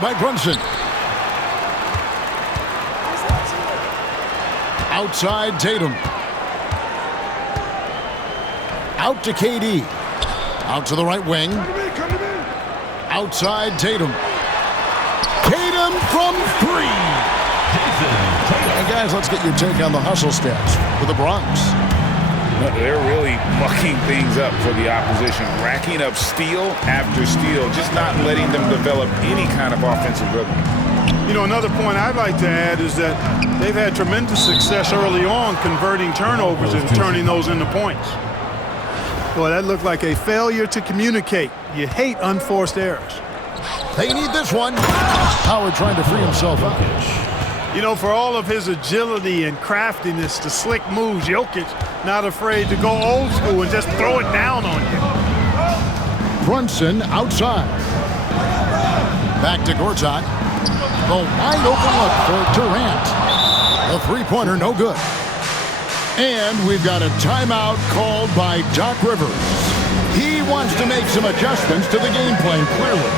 by Brunson. Outside Tatum. Out to KD. Out to the right wing. Outside Tatum. Tatum from three. And guys, let's get your take on the hustle stats for the Bronx. They're really mucking things up for the opposition, racking up steal after steal, just not letting them develop any kind of offensive rhythm. You know, another point I'd like to add is that they've had tremendous success early on converting turnovers and turning those into points. Boy, that looked like a failure to communicate. You hate unforced errors. They need this one. Howard trying to free himself up. You know, for all of his agility and craftiness, the slick moves, Jokic not afraid to go old school and just throw it down on you. Brunson outside. Back to Gortat. The wide open look for Durant. The three-pointer no good. And we've got a timeout called by Doc Rivers. He wants to make some adjustments to the game plan, clearly.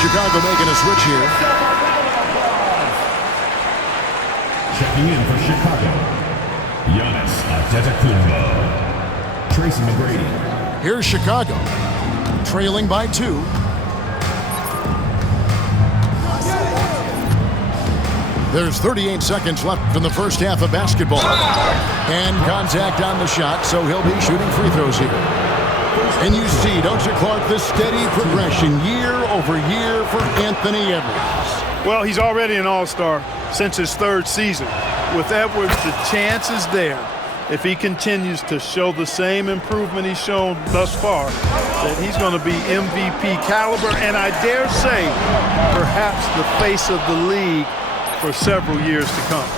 Chicago making a switch here. Checking in for Chicago, Giannis Antetokounmpo. Tracy McGrady. Here's Chicago, trailing by 2. There's 38 seconds left in the first half of basketball. And contact on the shot, so he'll be shooting free throws here. And you see, don't you, Clark, the steady progression year over year for Anthony Edwards. Well, he's already an all-star since his 3rd season. With Edwards, the chance is there, if he continues to show the same improvement he's shown thus far, that he's going to be MVP caliber, and I dare say, perhaps the face of the league for several years to come.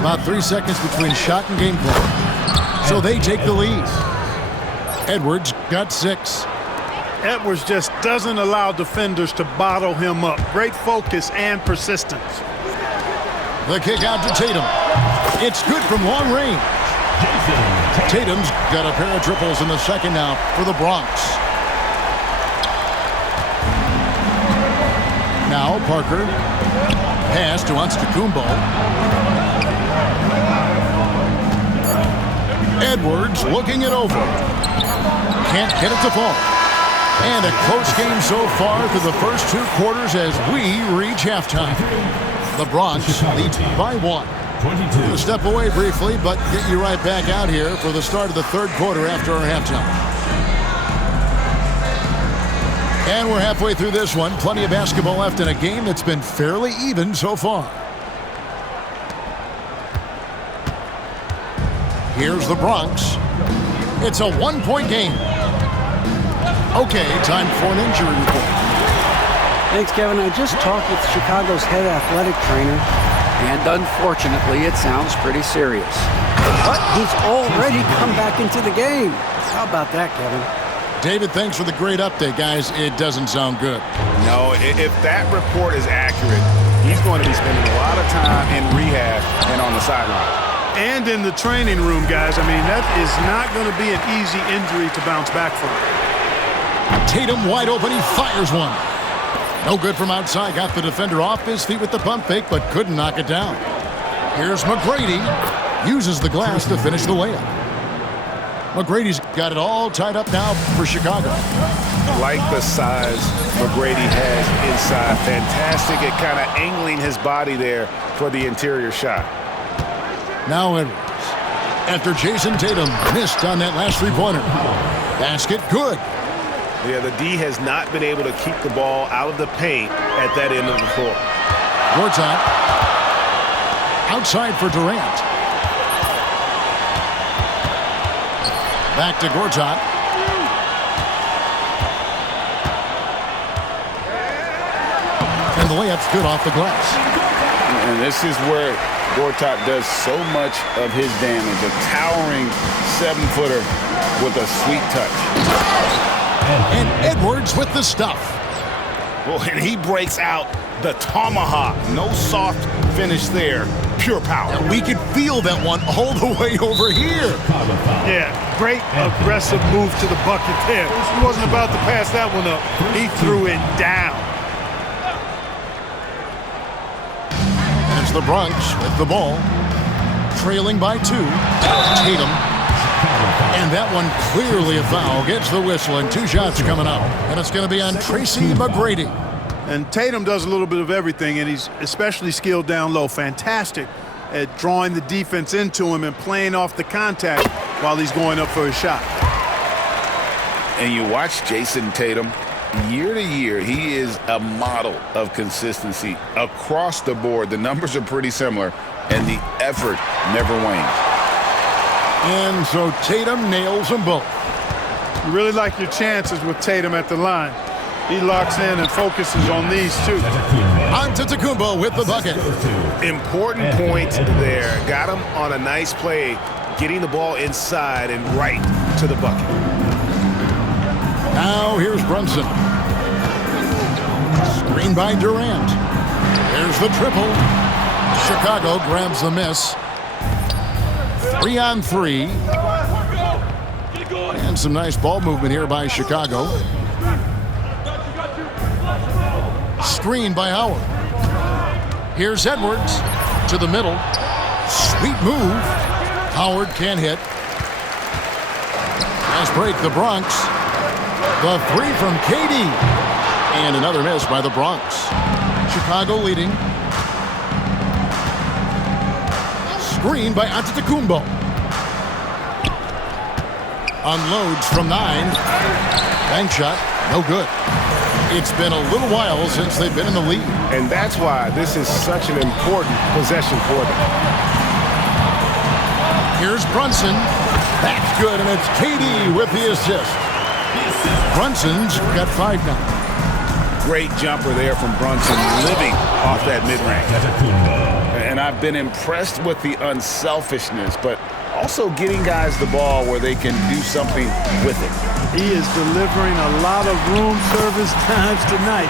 About 3 seconds between shot and game play. So they take the lead. Edwards got 6. Edwards just doesn't allow defenders to bottle him up. Great focus and persistence. The kick out to Tatum. It's good from long range. Tatum's got a pair of triples in the second now for the Bronx. Now Parker. Pass to Antetokounmpo. Edwards looking it over. Can't get it to fall. And a close game so far through the first 2 quarters as we reach halftime. The Bronx leads by 1. We'll step away briefly, but get you right back out here for the start of the 3rd quarter after our halftime. And we're halfway through this one. Plenty of basketball left in a game that's been fairly even so far. Here's the Bronx. It's a 1-point game. Okay, time for an injury report. Thanks, Kevin. I just talked with Chicago's head athletic trainer, and unfortunately, it sounds pretty serious. But he's already come back into the game. How about that, Kevin? David, thanks for the great update, guys. It doesn't sound good. No, if that report is accurate, he's going to be spending a lot of time in rehab and on the sideline. And in the training room, guys. I mean, that is not going to be an easy injury to bounce back from. Tatum wide open. He fires one. No good from outside. Got the defender off his feet with the pump fake, but couldn't knock it down. Here's McGrady. Uses the glass to finish the layup. McGrady's got it all tied up now for Chicago. Like the size McGrady has inside. Fantastic at kind of angling his body there for the interior shot. Now Edwards. After Jason Tatum missed on that last three-pointer. Basket good. Yeah, the D has not been able to keep the ball out of the paint at that end of the floor. Gortat. Outside for Durant. Back to Gortat. And the layup's good off the glass. And this is where Gortat does so much of his damage. A towering 7-footer with a sweet touch. And Edwards with the stuff. Well, and he breaks out the tomahawk. No soft finish there. Pure power. And we could feel that one all the way over here. Yeah, great aggressive move to the bucket there. He wasn't about to pass that one up. He threw it down. As the Bronx with the ball, trailing by 2. Tatum. And that one clearly a foul. Gets the whistle and 2 shots coming up. And it's going to be on Tracy McGrady. And Tatum does a little bit of everything, and he's especially skilled down low. Fantastic at drawing the defense into him and playing off the contact while he's going up for a shot. And you watch Jason Tatum, year to year, he is a model of consistency across the board. The numbers are pretty similar, and the effort never wanes. And so Tatum nails them both. You really like your chances with Tatum at the line. He locks in and focuses on these two. Antetokounmpo with the bucket. Important point there. Got him on a nice play, getting the ball inside and right to the bucket. Now here's Brunson. Screen by Durant. There's the triple. Chicago grabs the miss. 3 on 3. And some nice ball movement here by Chicago. Screen by Howard. Here's Edwards to the middle. Sweet move. Howard can't hit. Nice break, the Bronx. The 3 from KD. And another miss by the Bronx. Chicago leading. Screen by Antetokounmpo. Unloads from 9. Bank shot, no good. It's been a little while since they've been in the lead. And that's why this is such an important possession for them. Here's Brunson. That's good, and it's KD with the assist. Brunson's got 5 now. Great jumper there from Brunson, living off that mid-range. And I've been impressed with the unselfishness, but also getting guys the ball where they can do something with it. He is delivering a lot of room service times tonight.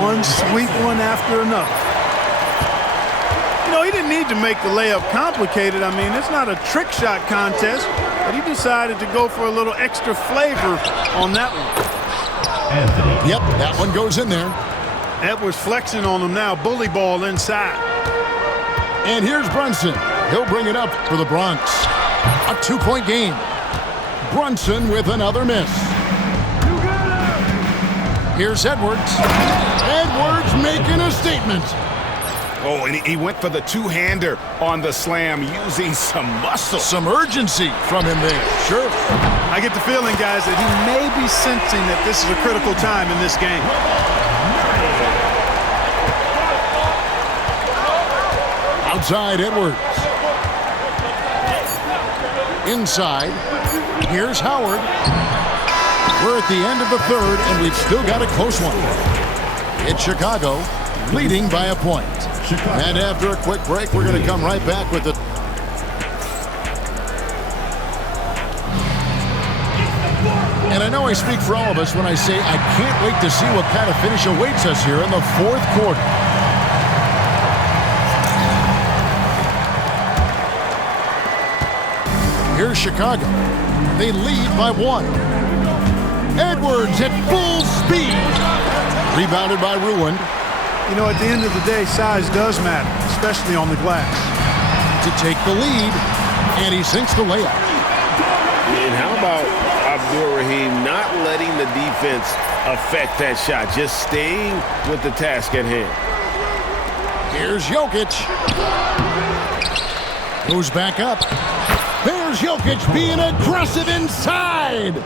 One sweet one after another. You know, he didn't need to make the layup complicated. I mean, it's not a trick shot contest, but he decided to go for a little extra flavor on that one. Yep, that one goes in there. Edwards flexing on him now. Bully ball inside. And here's Brunson. He'll bring it up for the Bronx. A 2-point game. Brunson with another miss. Here's Edwards. Edwards making a statement. Oh, and he went for the two-hander on the slam using some muscle. Some urgency from him there. Sure. I get the feeling, guys, that he may be sensing that this is a critical time in this game. Outside Edwards. Inside. Here's Howard. We're at the end of the third, and we've still got a close one. It's Chicago leading by a point. And after a quick break, we're going to come right back with it. And I know I speak for all of us when I say I can't wait to see what kind of finish awaits us here in the fourth quarter. Here's Chicago. They lead by 1. Edwards at full speed. Rebounded by Ruined. You know, at the end of the day, size does matter, especially on the glass. To take the lead, and he sinks the layup. And how about Abdur-Rahim not letting the defense affect that shot, just staying with the task at hand. Here's Jokic. Goes back up. There's Jokic being aggressive inside.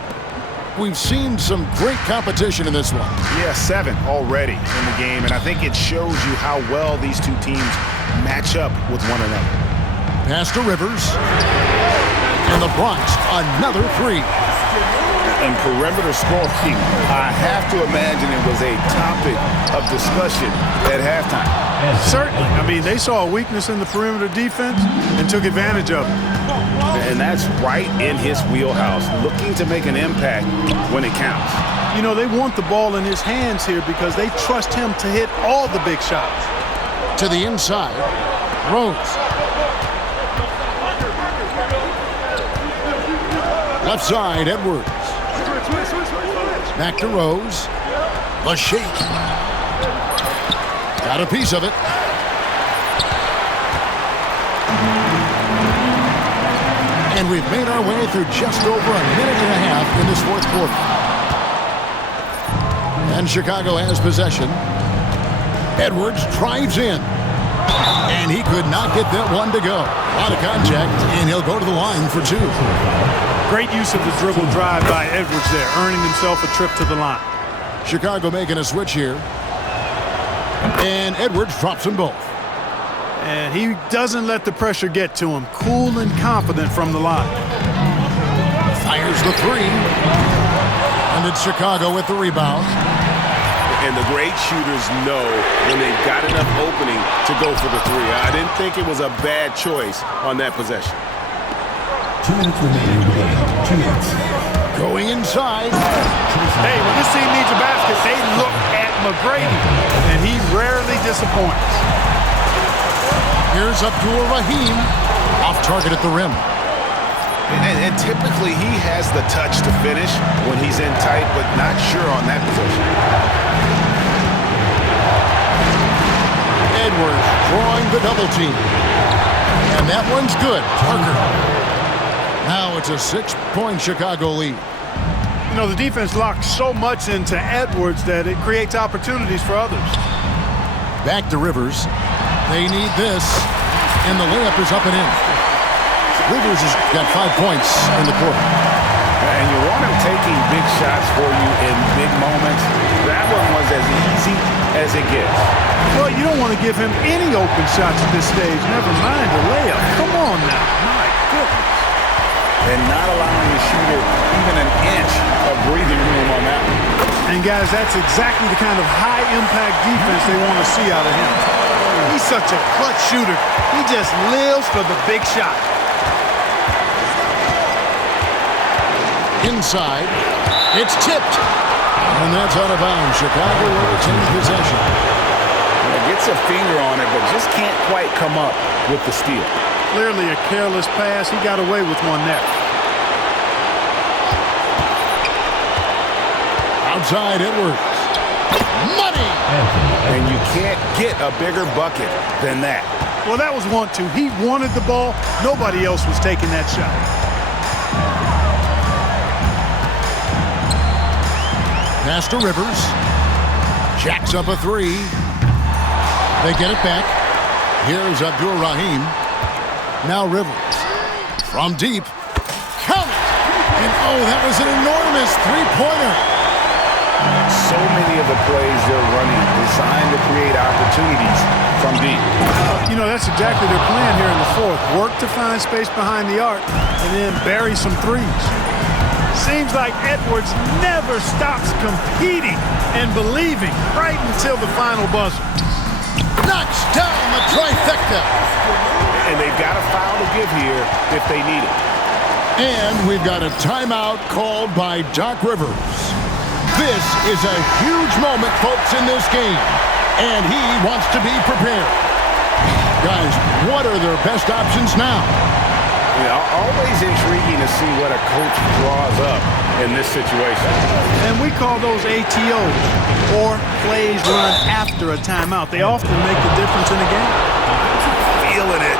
We've seen some great competition in this one. Yeah, 7 already in the game, and I think it shows you how well these two teams match up with one another. Pass to Rivers. And the Bronx, another 3. And perimeter scoring, I have to imagine it was a topic of discussion at halftime. Certainly. I mean, they saw a weakness in the perimeter defense and took advantage of it. And that's right in his wheelhouse, looking to make an impact when it counts. You know, they want the ball in his hands here because they trust him to hit all the big shots. To the inside, Rose. Left side, Edwards. Back to Rose. The shake. Got a piece of it. And we've made our way through just over a minute and a half in this fourth quarter. And Chicago has possession. Edwards drives in. And he could not get that one to go. A lot of contact, and he'll go to the line for two. Great use of the dribble drive by Edwards there, earning himself a trip to the line. Chicago making a switch here. And Edwards drops them both. And he doesn't let the pressure get to him. Cool and confident from the line. Fires the three. And it's Chicago with the rebound. And the great shooters know when they've got enough opening to go for the three. I didn't think it was a bad choice on that possession. 2 minutes remaining in the game. 2 minutes. Going inside. Hey, when this team needs a basket, they look at McGrady. And he rarely disappoints. Here's Abdul-Rahim. Off target at the rim. And typically he has the touch to finish when he's in tight, but not sure on that position. Edwards drawing the double team. And that one's good. Parker. Now it's a 6-point Chicago lead. You know, the defense locks so much into Edwards that it creates opportunities for others. Back to Rivers. They need this. And the layup is up and in. Rivers has got 5 points in the quarter. And you want him taking big shots for you in big moments. That one was as easy as it gets. Well, you don't want to give him any open shots at this stage. Never mind the layup. Come on now. My goodness. And not allowing the shooter even an inch of breathing room on that one. And guys, that's exactly the kind of high-impact defense they want to see out of him. He's such a clutch shooter. He just lives for the big shot. Inside, it's tipped. And that's out of bounds. Chicago will retain possession. Gets a finger on it, but just can't quite come up with the steal. Clearly a careless pass. He got away with one there. Outside, Edwards. Money! And you can't get a bigger bucket than that. Well, that was 1-2. He wanted the ball. Nobody else was taking that shot. Pass to Rivers. Jacks up a three. They get it back. Here's Abdul-Rahim. Now Rivers. From deep. Count it! And oh, that was an enormous three-pointer. So many of the plays they're running designed to create opportunities from deep. You know, that's exactly their plan here in the fourth. Work to find space behind the arc and then bury some threes. Seems like Edwards never stops competing and believing right until the final buzzer. Knocks down the trifecta. And they've got a foul to give here if they need it. And we've got a timeout called by Doc Rivers. This is a huge moment, folks, in this game. And he wants to be prepared. Guys, what are their best options now? Yeah, always intriguing to see what a coach draws up in this situation. And we call those ATOs, or plays run after a timeout. They often make the difference in a game. Feeling it.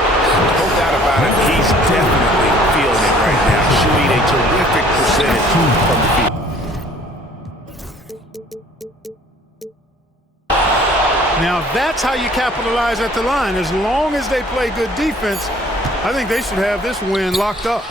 No doubt about it. He's definitely feeling it right now. Shooting a terrific percentage from the field. Now, that's how you capitalize at the line. As long as they play good defense, I think they should have this win locked up.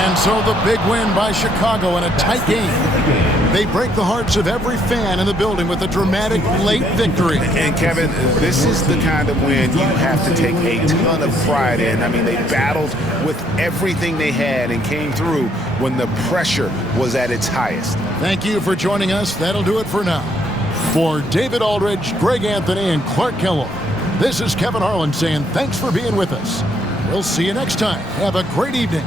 And so the big win by Chicago in a tight game. They break the hearts of every fan in the building with a dramatic late victory. And Kevin, this is the kind of win you have to take a ton of pride in. I mean, they battled with everything they had and came through when the pressure was at its highest. Thank you for joining us. That'll do it for now. For David Aldridge, Greg Anthony, and Clark Kellogg, This is Kevin Harlan saying thanks for being with us. We'll see you next time. Have a great evening.